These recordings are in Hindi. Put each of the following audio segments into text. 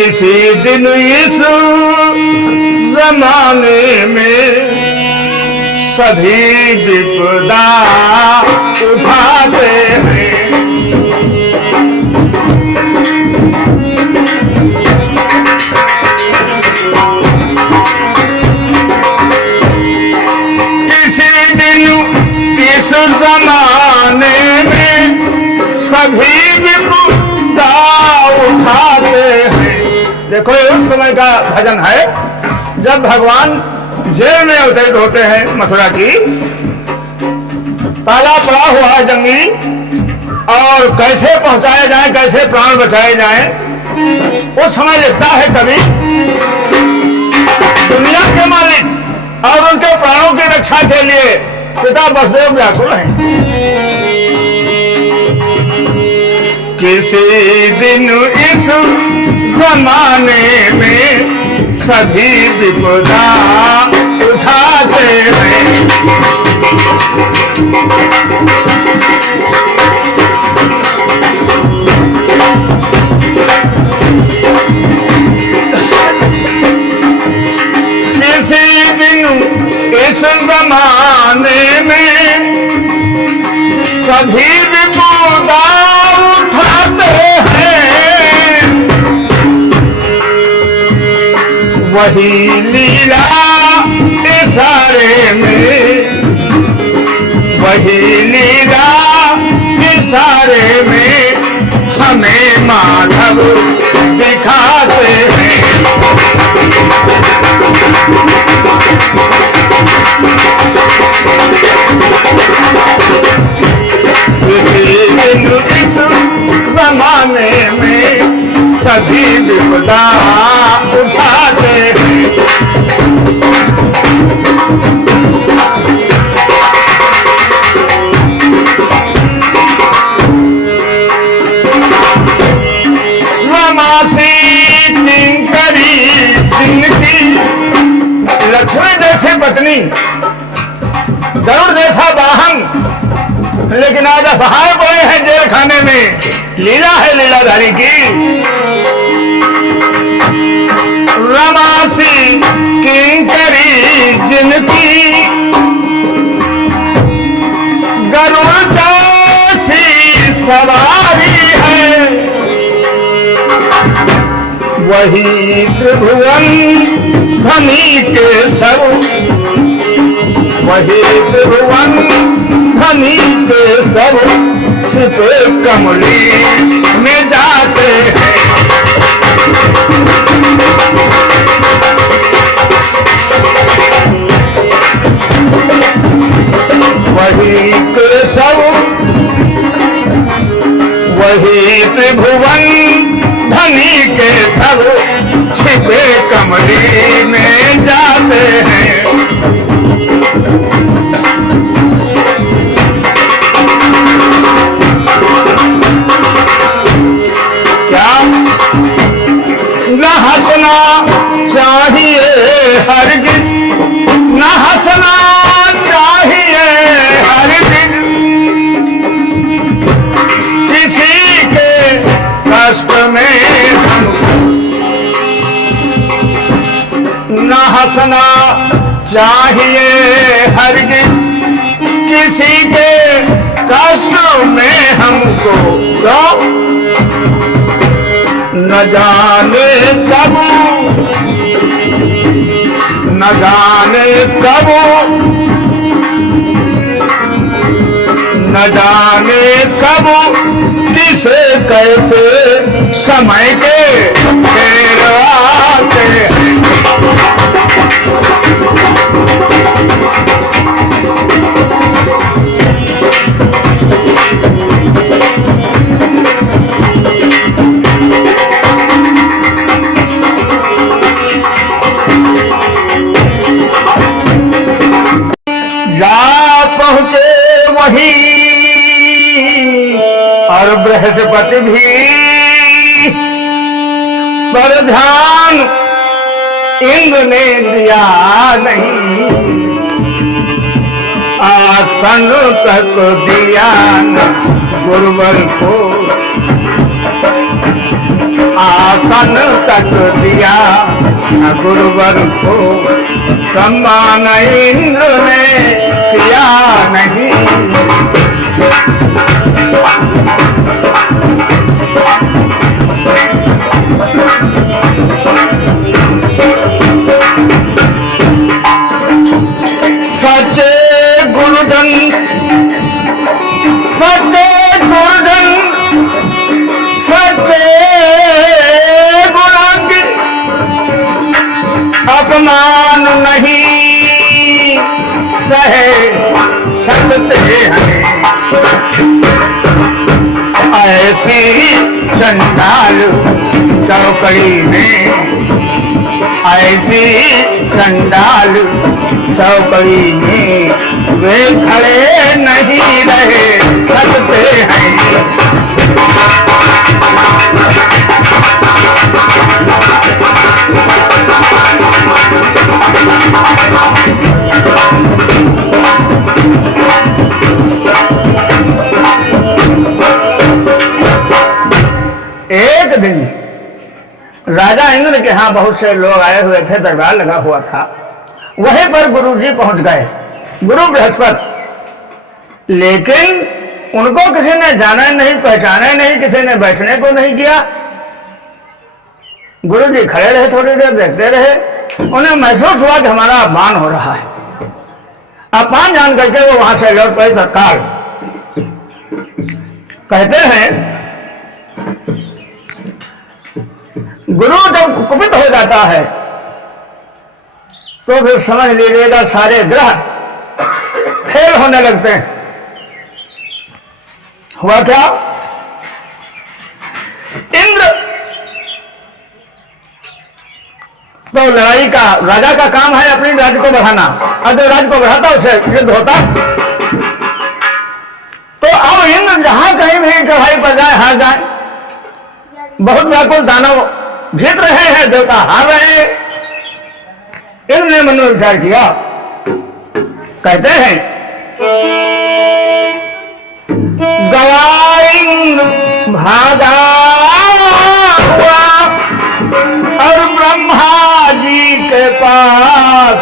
किसी दिन इस जमाने में सभी विपदा उठाते हैं। किसी दिन इस जमाने में सभी विपदा उठाते हैं। देखो ये उस समय का भजन है जब भगवान जेल में अवतरित होते हैं मथुरा की, ताला पड़ा हुआ है जंगी, और कैसे पहुंचाए जाए, कैसे प्राण बचाए जाए। उस समय लिखता है कवि, दुनिया के मालिक और उनके प्राणों की रक्षा के लिए पिता वसुदेव व्याकुल हैं। किसी दिन इस जमाने में सभी विपदा उठाते हैं। किसी दिन इस जमाने में सभी विपदा उठाते हैं। वही लीला इशारे में, वही लीला इशारे में हमें माधव दिखाते हैं। किसी दिन इस जमाने में सभी विपदा उठाते हैं। रमासी किंकरी जिनकी, लक्ष्मी जैसी पत्नी, गरुड़ जैसा वाहन, लेकिन आज असहाय पड़े हैं जेल खाने में। लीला है लीलाधारी की। रमासी किंकरी जिनकी, गरुड़ जैसी सवारी है। वही त्रिभुवन धनी के सब, वही त्रिभुवन धनी के सब छिपे कमली में जाते हैं। वही के सब, वही त्रिभुवन धनी के सब छिपे कमली में जाते हैं। न हंसना चाहिए हरगिज, न हंसना चाहिए हरगिज, किसी के कष्ट में हम। न हंसना चाहिए हरगिज, किसी के कष्ट में हमको। क्यों? न जाने कब, न जाने कब, न जाने कब किसे कैसे समय के फेर आते हैं। पहुंचे वही और बृहस्पति भी, पर ध्यान इंद्र ने दिया नहीं। आसन तक दिया न गुरुवर को, आसन तक दिया न गुरुवर को सम्मान इंद्र ने किया नहीं। सच्चे गुरुजन सच्चे गुरुजन सच्चे गुणांकित अपमान नहीं सहे सकते हैं। ऐसी चंडाल चौकड़ी में ऐसी चंडाल चौकड़ी में वे खड़े नहीं रहे सकते हैं। एक दिन राजा इंद्र के यहाँ बहुत से लोग आए हुए थे, दरबार लगा हुआ था। वहीं पर गुरु जी पहुंच गए, गुरु बृहस्पति। लेकिन उनको किसी ने जाना नहीं, पहचाना नहीं, किसी ने बैठने को नहीं किया। गुरु जी खड़े रहे, थोड़ी देर देखते रहे। उन्हें महसूस हुआ कि हमारा अपमान हो रहा है। अपमान जान करके वो वहां से लौट पड़े तत्काल। कहते हैं गुरु जब कुपित हो जाता है तो फिर समझ लीजिएगा सारे ग्रह फेल होने लगते हैं। हुआ क्या? इंद्र तो लड़ाई का राजा का काम है अपने राज्य को बढ़ाना। अगर राज्य को बढ़ाता उसे युद्ध होता। तो अब इंद्र जहां कहीं भी चढ़ाई पर जाए हार जाए। बहुत व्याकुल दानव जीत रहे हैं, देवता हार रहे हैं। इंद्र ने मन में विचार किया। कहते हैं गवा इंद्र भागा हुआ और ब्रह्मा जी के पास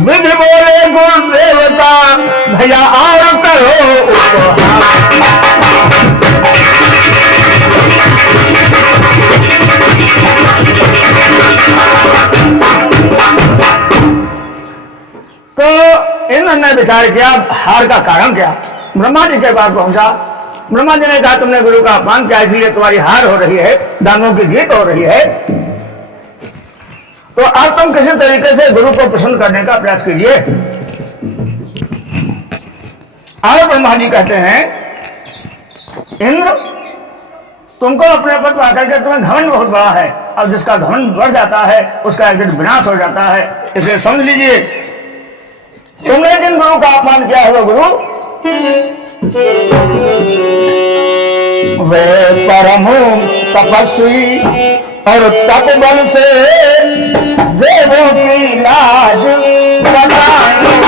विधि बोले गुरु देवता भैया और करो उपहास। तो इंद्र ने विचार किया हार का कारण क्या। ब्रह्मा जी के पास पहुंचा। ब्रह्मा जी ने कहा तुमने गुरु का अपमान किया, इसलिए तुम्हारी हार हो रही है, दानवों की जीत हो रही है। तो अब तुम किसी तरीके से गुरु को प्रसन्न करने का प्रयास कीजिए। और ब्रह्मा जी कहते हैं इंद्र तुमको अपने पर तो आकर के तुम्हें घमंड बहुत बड़ा है। अब जिसका घमंड बढ़ जाता है उसका एक दिन विनाश हो जाता है। इसलिए समझ लीजिए तुमने जिन गुरु का अपमान किया है वो गुरु वे परम तपस्वी और तपबल से देवों की लाज बनाएंगे।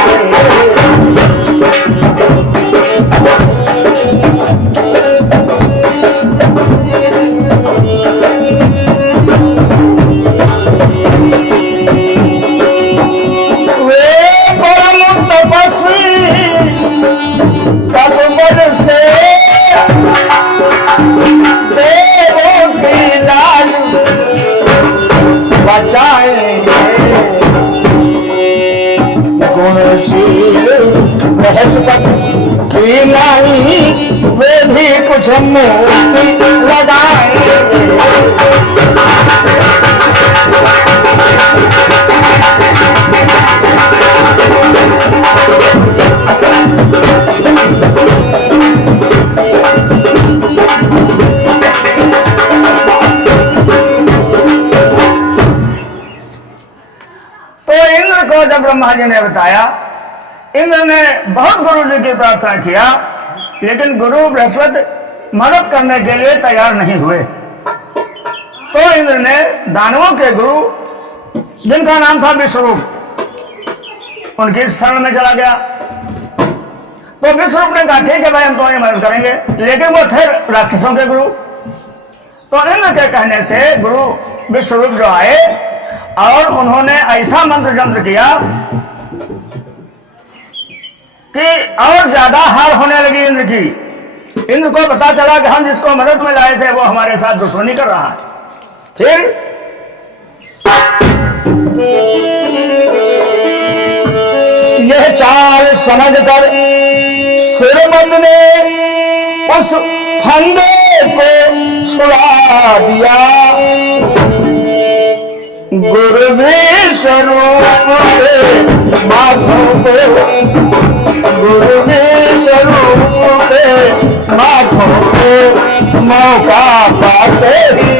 गुणशील बृहस्पति की नहीं वे भी कुछ मूर्ति लगाएंगे। जब ब्रह्मा जी ने बताया, इंद्र ने बहुत गुरु जी की प्रार्थना किया, लेकिन गुरु बृहस्पति मदद करने के लिए तैयार नहीं हुए। तो इंद्र ने दानवों के गुरु जिनका नाम था विश्वरूप, उनकी शरण में चला गया। तो विश्वरूप ने कहा ठीक है भाई हम तुम्हारी मदद करेंगे, लेकिन वो थे राक्षसों के गुरु। तो इंद्र के कहने से गुरु विश्वरूप जो आए और उन्होंने ऐसा मंत्र जंत्र किया कि और ज्यादा हार होने लगी इंद्र की। इंद्र को पता चला कि हम जिसको मदद में लाए थे वो हमारे साथ दुश्मनी कर रहा है। फिर यह चाल समझकर सूरमंद ने उस फंदे को छुड़ा दिया। गुरु भी स्वरूप माथों को, गुरु भी स्वरूप माथों को मौका पाते ही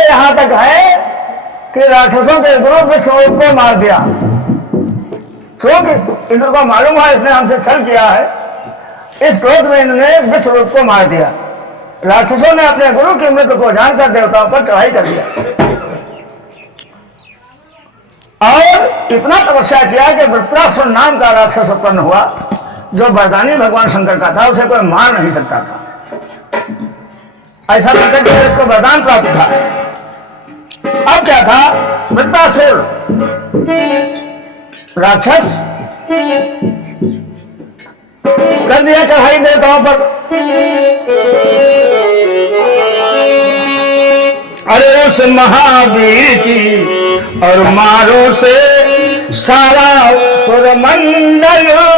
यहां तक है कि राक्षसों के गुरु विश्वरूप को मार दिया। क्योंकि इंद्र को मालूम है इसने हमसे छल किया है, इस क्रोध में इंद्र ने विश्वरूप को मार दिया। राक्षसों ने अपने गुरु की मृत्यु को जानकर देवताओं पर चढ़ाई कर दिया और इतना तपस्या किया कि वृत्रासुर नाम का राक्षस उत्पन्न हुआ, जो वरदानी भगवान शंकर का था, उसे कोई मार नहीं सकता था। ऐसा करके इसको वरदान प्राप्त था। अब क्या था, वृत्रासुर राक्षस कर दिया चढ़ाई देवताओं पर। अरे उस महावीर की और मारो से सारा सुरमंडल हैं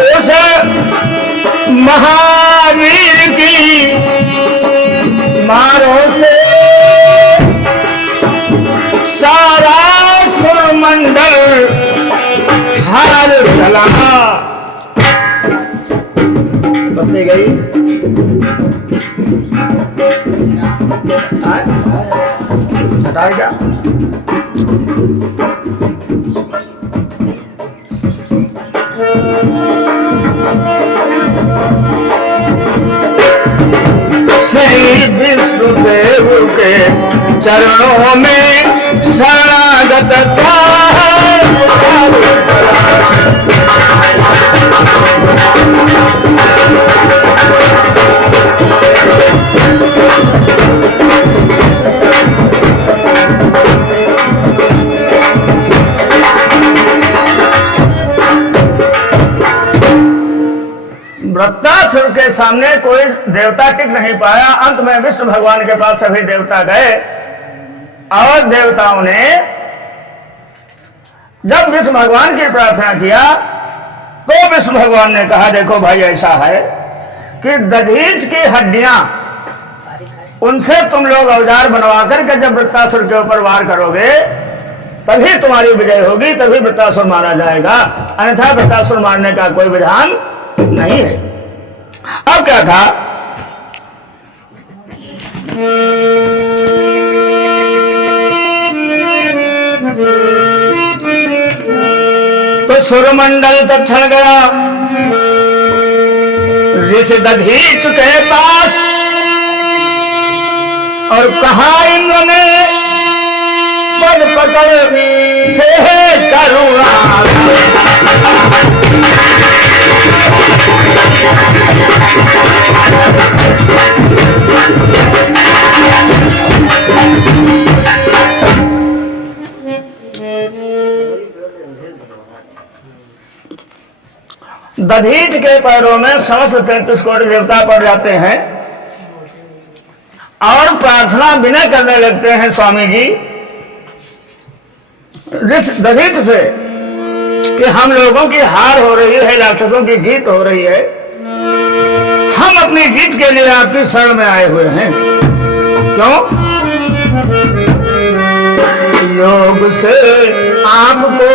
उस महावीर की मारो से सारा सुरमंडल हार चला। बत्ती गई, हटाए क्या? श्री विष्णुदेव के चरणों में शरणागत था। वृत्रासुर के सामने कोई देवता टिक नहीं पाया। अंत में विष्णु भगवान के पास सभी देवता गए और देवताओं ने जब विष्णु भगवान की प्रार्थना किया तो विष्णु भगवान ने कहा, देखो भाई ऐसा है कि दधीच की हड्डियां, उनसे तुम लोग औजार बनवा करके जब वृत्रासुर के ऊपर वार करोगे तभी तुम्हारी विजय होगी, तभी वृत्रासुर मारा जाएगा, अन्यथा वृत्रासुर मारने का कोई विधान नहीं है। अब क्या था, तो सुरमंडल तत्क्षण गया ऋषि दधीच के पास और कहा, इंद्र ने पद पकड़ हे करुणा। दधीच के पैरों में समस्त 33 कोटि देवता पड़ जाते हैं और प्रार्थना विनय करने लगते हैं स्वामी जी दधीच से कि हम लोगों की हार हो रही है, राक्षसों की जीत हो रही है, हम अपनी जीत के लिए आपकी शरण में आए हुए हैं। क्यों? योग से आपको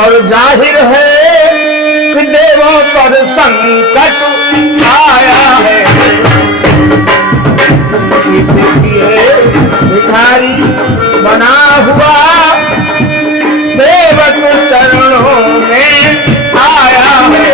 और जाहिर है कि देवों पर संकट आया है। इसलिए भिखारी बना हुआ सेवक चरणों में आया है।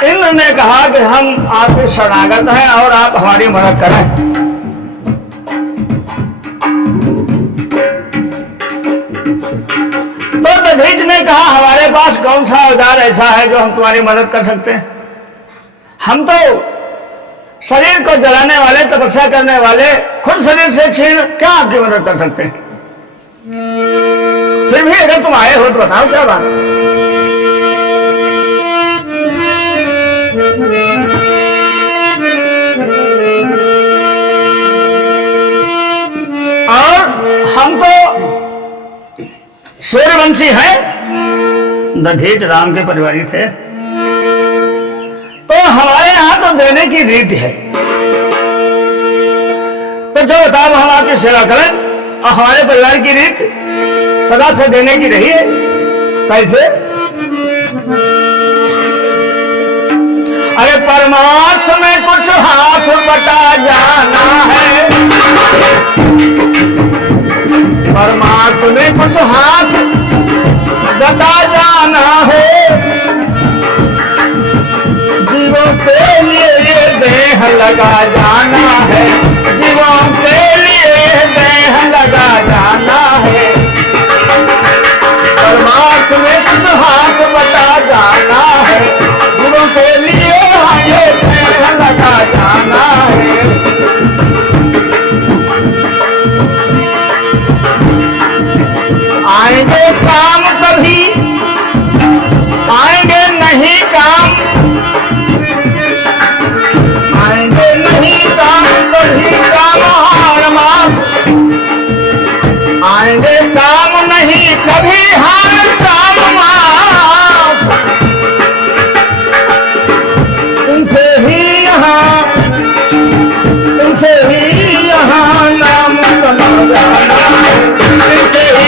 इन्होंने कहा कि हम आपके शरणागत हैं और आप हमारी मदद करें। तो दधीच ने कहा हमारे पास कौन सा औजार ऐसा है जो हम तुम्हारी मदद कर सकते हैं? हम तो शरीर को जलाने वाले, तपस्या करने वाले, खुद शरीर से छीन क्या आपकी मदद कर सकते हैं? फिर भी अगर तुम आए हो तो बताओ क्या बात। और हम तो सूर्यवंशी हैं, दधीच राम के परिवारी थे, तो हमारे यहां तो देने की रीति है। तो जो बताओ हम आपकी सेवा करें, और हमारे परिवार की रीत सदा से देने की रही है। कैसे? अरे परमार्थ में कुछ हाथ बटा जाना है, परमार्थ में कुछ हाथ बटा जाना है। जीवों के लिए ये देह लगा जाना है, जीवों के लिए ये देह लगा जाना है। परमार्थ में कुछ हाथ बटा जाना है, जीवों के लिए ये देह लगा जाना है। आएंगे काम कभी, आएंगे नहीं काम, आएंगे नहीं काम कभी काम हार मास, आएंगे काम नहीं कभी हार चाम मास। तुमसे ही यहाँ, तुमसे ही यहाँ नाम कमा जाना है, तुमसे ही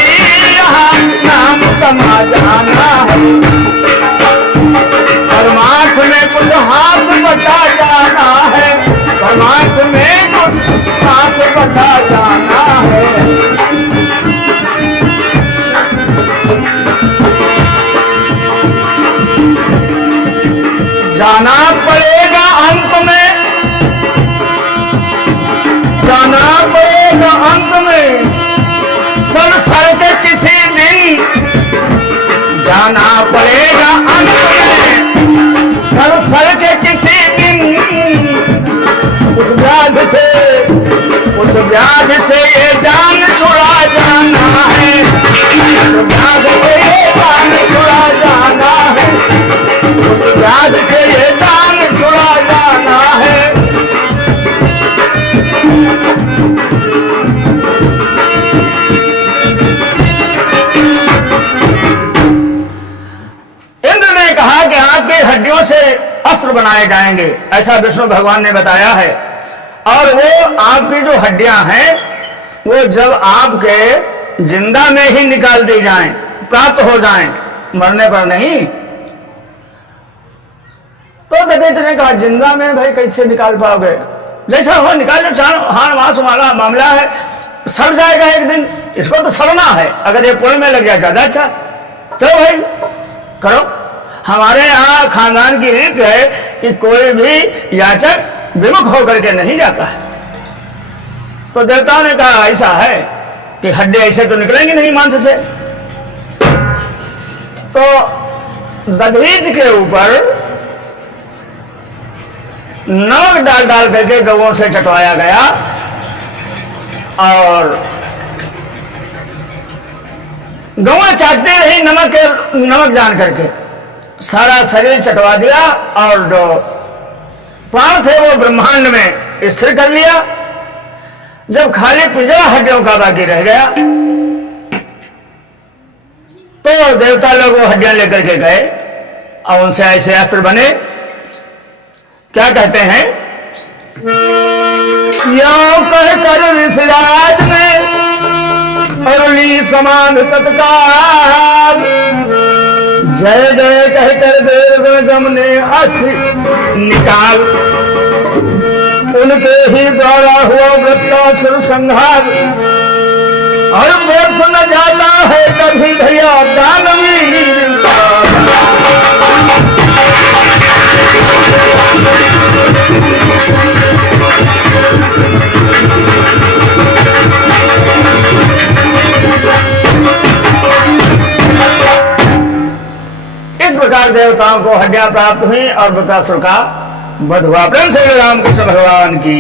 नाम कमा जाना है। परमार्थ में कुछ हाथ बटा जाना है, परमार्थ में कुछ हाथ बटा जाना है। जाना पड़ेगा अंत में, जाना पड़ेगा अंत में, सर सर के किसी दिन जाना पड़ेगा अंत में, सर सर के किसी दिन। उस व्याध से ये जान छुड़ा जाना है, उस व्याध से ये जान छुड़ा जाना है, उस व्याध से ये जान छुड़ा जाना है। कहा कि आपकी हड्डियों से अस्त्र बनाए जाएंगे, ऐसा विष्णु भगवान ने बताया है। और वो आपकी जो हड्डियां हैं वो जब आपके जिंदा में ही निकाल दी जाएं, प्राप्त हो जाएं, मरने पर नहीं। तो दधीच ने कहा जिंदा में भाई कैसे निकाल पाओगे? जैसा हो निकाल लो, हार मास वाला मामला है, सड़ जाएगा एक दिन, इसको तो सड़ना है। अगर ये पुण्य में लग जाए ज्यादा अच्छा। चलो भाई करो। हमारे यहाँ खानदान की रीत है कि कोई भी याचक विमुख होकर के नहीं जाता है। तो देवताओं ने कहा ऐसा है कि हड्डी ऐसे तो निकलेंगी नहीं मांस से। तो दधीच के ऊपर नमक डाल डाल करके गवों से चटवाया गया और गौएं चाटती रही नमक जान करके, सारा शरीर चटवा दिया और जो प्राण थे वो ब्रह्मांड में स्थिर कर लिया। जब खाली पिंजरा हड्डियों का बाकी रह गया तो देवता लोग वो हड्डियां लेकर के गए और उनसे ऐसे अस्त्र बने। क्या कहते हैं? यो कहकर ऋषिराज ने अरुणी समान तत्काल, जय जय कहकर देवगण ने अस्त्र निकाल। उनके ही द्वारा हुआ वृत्तासुर संहार, और व्यर्थ न जाता है कभी भैया दानवीर का। इस प्रकार देवताओं को हड्डियां प्राप्त हुई और वृत्तासुर का वध हुआ। प्रेम से रामकृष्ण भगवान की।